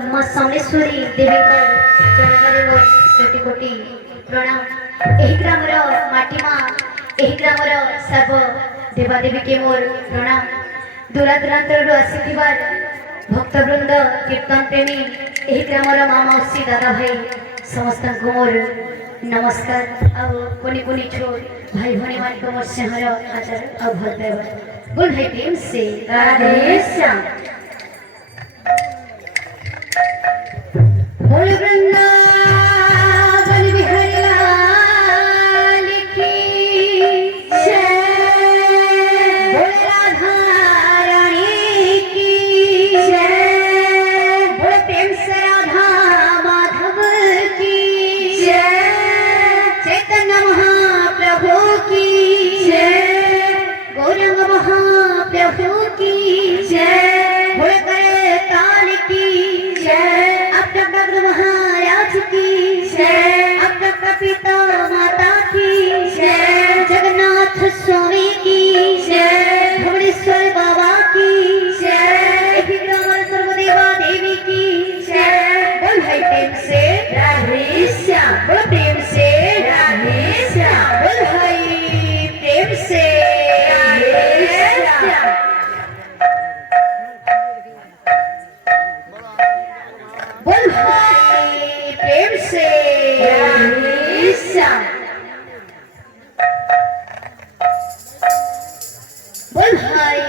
माँ सामलेश्वरी देवी कोटि कोटि प्रणाम। एही ग्रामर माटी माँ एही ग्रामर सर्व देवादेवी के मोर प्रणाम। दूरादूरांतर आसीथिबार भक्तवृंद कीर्तन प्रेमी एही ग्रामर माँ मौसी दादा भाई समस्त मोर नमस्कार। आउ कोनी कोनी छोट भाई भनी मान को मोर स्नेहर आदर आउ भल पाइबा बोल भाई प्रेम से राधे श्याम। बोल वृंदावन बिहारी लाल की जय। बोल राधा रानी की जय। बोल प्रेम से राधा माधव की जय। चैतन्य महाप्रभु की जय। गौरंग महाप्रभु की जय। बोल करे ताल की जय। महाराज की जय। अपना पिता माता की जय। जगन्नाथ स्वामी की जय। भुवनेश्वर बाबा की जय। ग्रामर सर्वदेवा देवी की जय। बोल भाई प्रेम से राधे श्याम। बोल प्रेम से राधे श्याम। बोल भाई प्रेम से राधे श्याम। बोल भाई प्रेम से राधे श्याम। बोल भाई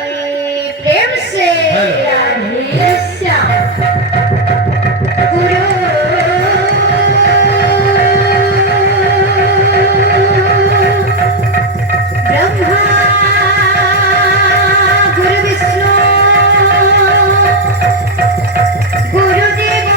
प्रेम से राधे श्याम। गुरु ब्रह्मा गुरु विष्णु गुरुदेव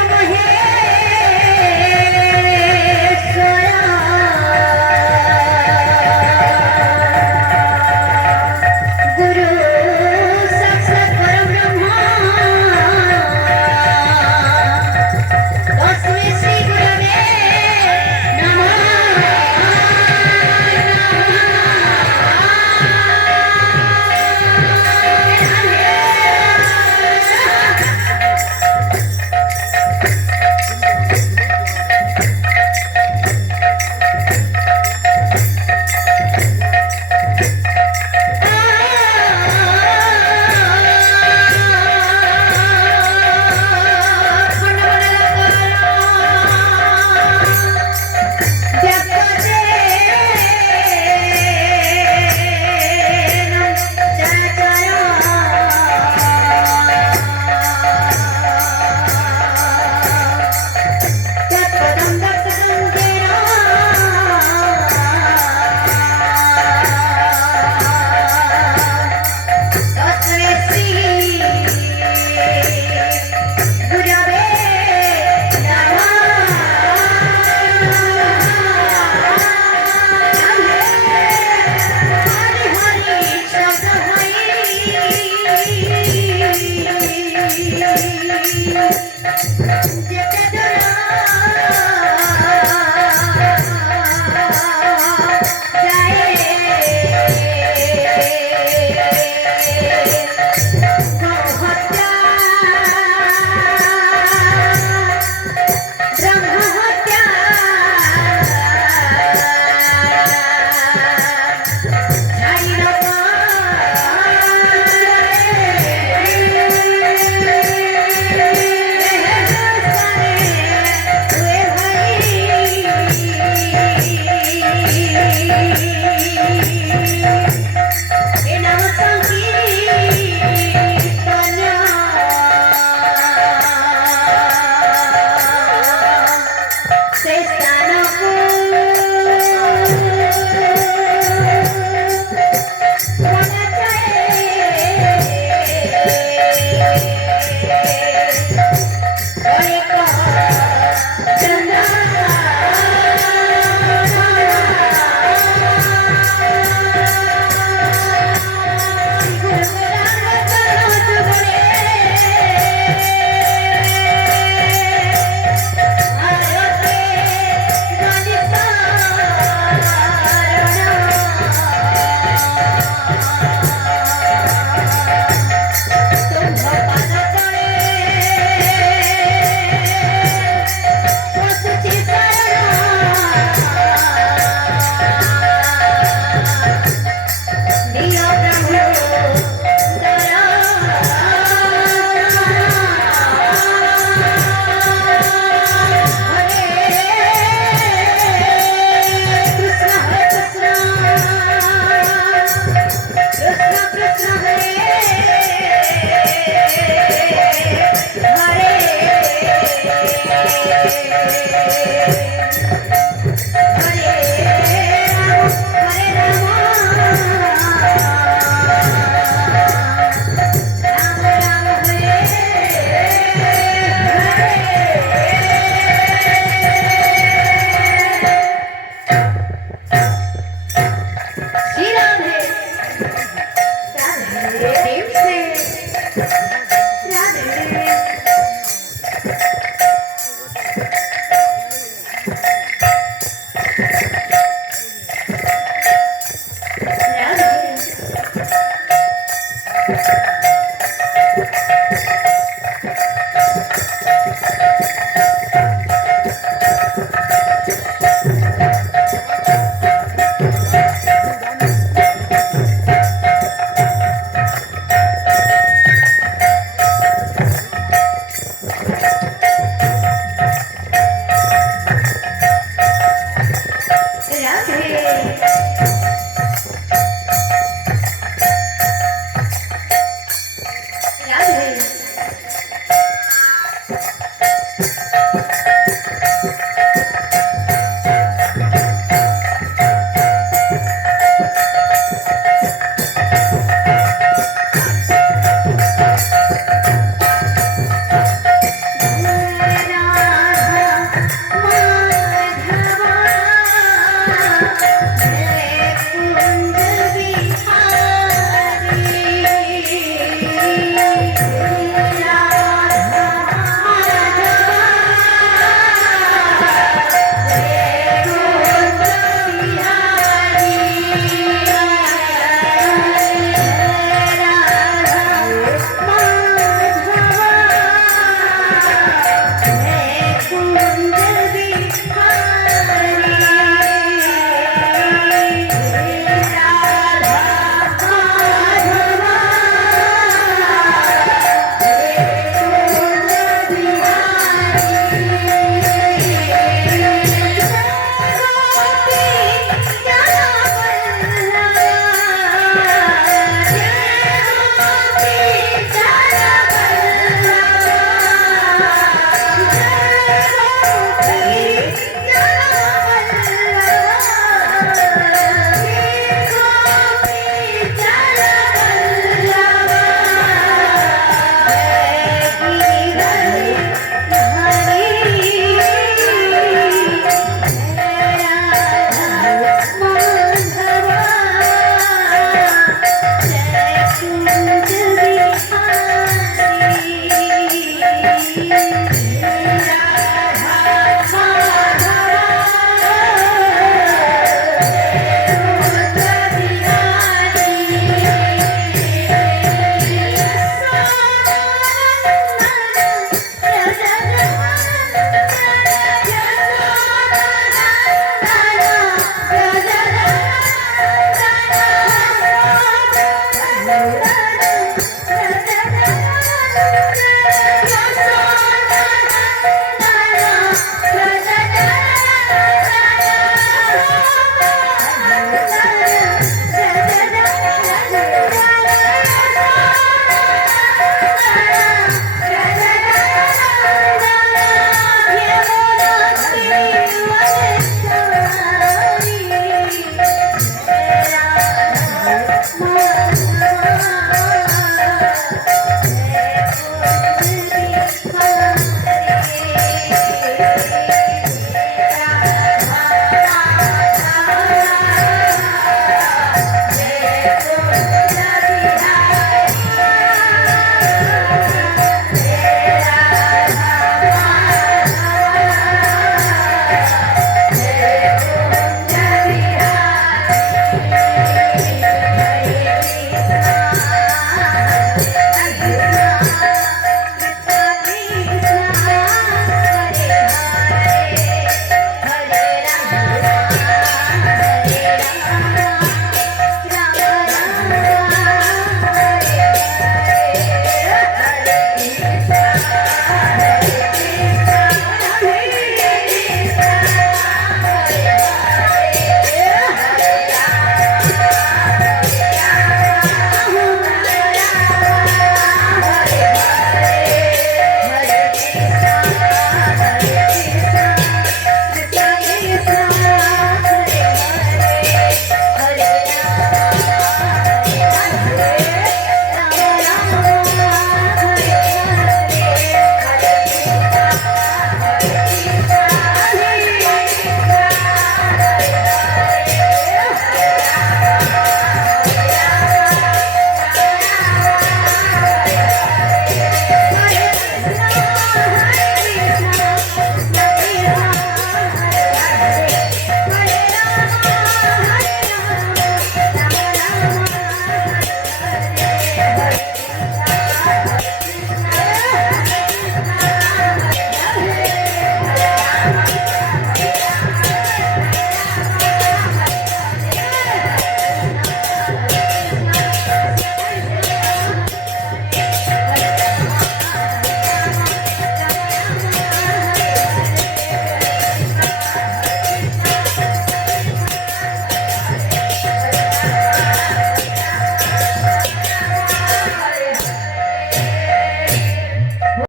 Yeah.